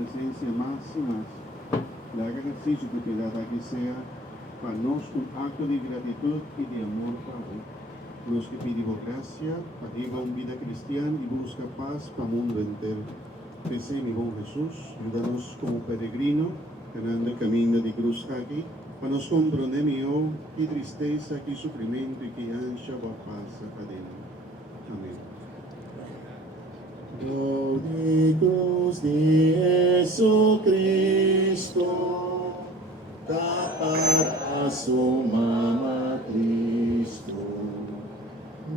presencia más y más. Le haga ejercicio de piedad a que sea para nosotros un acto de gratitud y de amor, Padre. Los que pedimos gracia, para llevar una vida cristiana y busca paz para el mundo entero. Pese mi buen Jesús, ayúdanos como peregrino, ganando el camino de cruz aquí, para nos comprender mío, qué tristeza, qué sufrimiento y qué ansia va a pasar cadena. Amén. Glorious de Jesucristo, dapat sumama Cristo,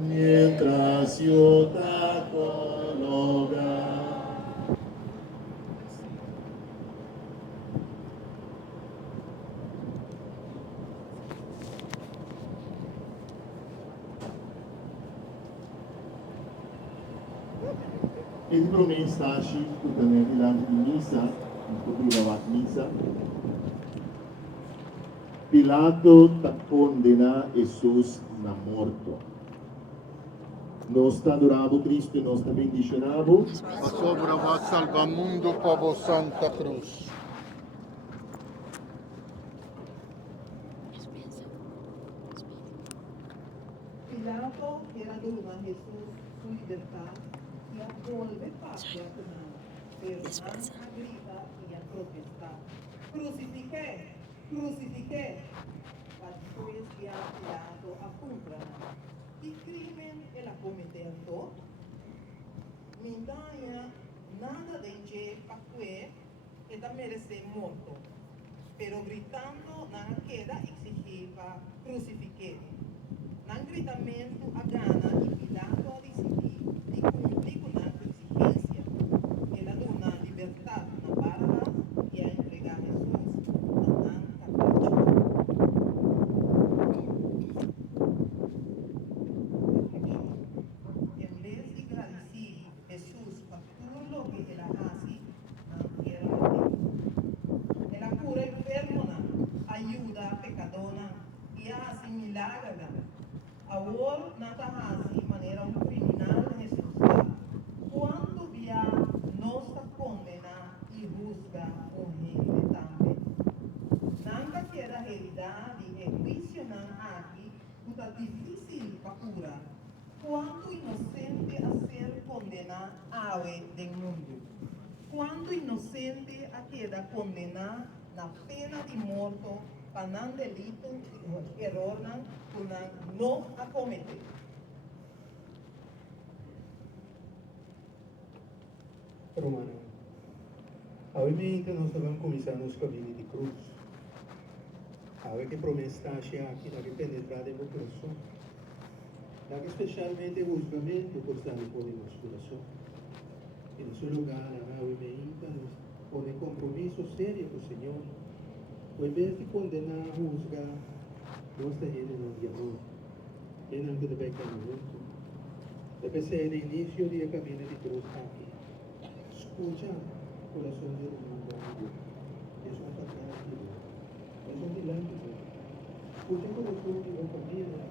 mientras yo te coloca. Ele promessa também de missa, a missa. Pilato condena Jesus na morte. Nós adoramos Cristo e nós também bendicionamos. A sobre vós salva mundo por Santa Cruz. Pilato era duro a Jesús su libertad y a volver patria común, pero no a gritar y a protestar. Crucifiqué, crucifiqué. Después ya Pilato apunta. ¿Y crimen el acometerlo? Mindaña nada de que pacue que da merece morto, pero gritando nada queda exigía crucifiqué. Nang gritamento a gana y Pilato a decidir y cumplir con la exigencia. Él ha dado una libertad, una barra y a entregar a Jesús a nan capricho. En vez de agradecer Jesús por todo lo que él hace, no quiero hacer. Él cura enfermo, ayuda a pecadona y hace milagros. Ahora nada hace de manera un criminal Jesús. Cuando via nos condena y juzga un gente también. Nunca queda realidad y el juicio nan aquí, está difícil para curar. Cuando inocente a ser condenado ave del mundo. Cuando inocente a queda condenado la pena de muerto para un delito error no acometer. Romano, ovviamente nós vamos começar nos caminhos de cruz. A que promessa aqui na que penetrar em coração. Da que especialmente o julgamento por estar por nosso coração. E no seu lugar, obviamente, nos põe compromisso sério com o Senhor. Ao invés de condenar, juzgar, nós temos no diálogo. E não tudo bem caminho. Deve ser o início do caminho de cruz aqui. Escucha o coração de mundo. Isso é a Deus. Isso é um milagre. Escucha o coração de uma família.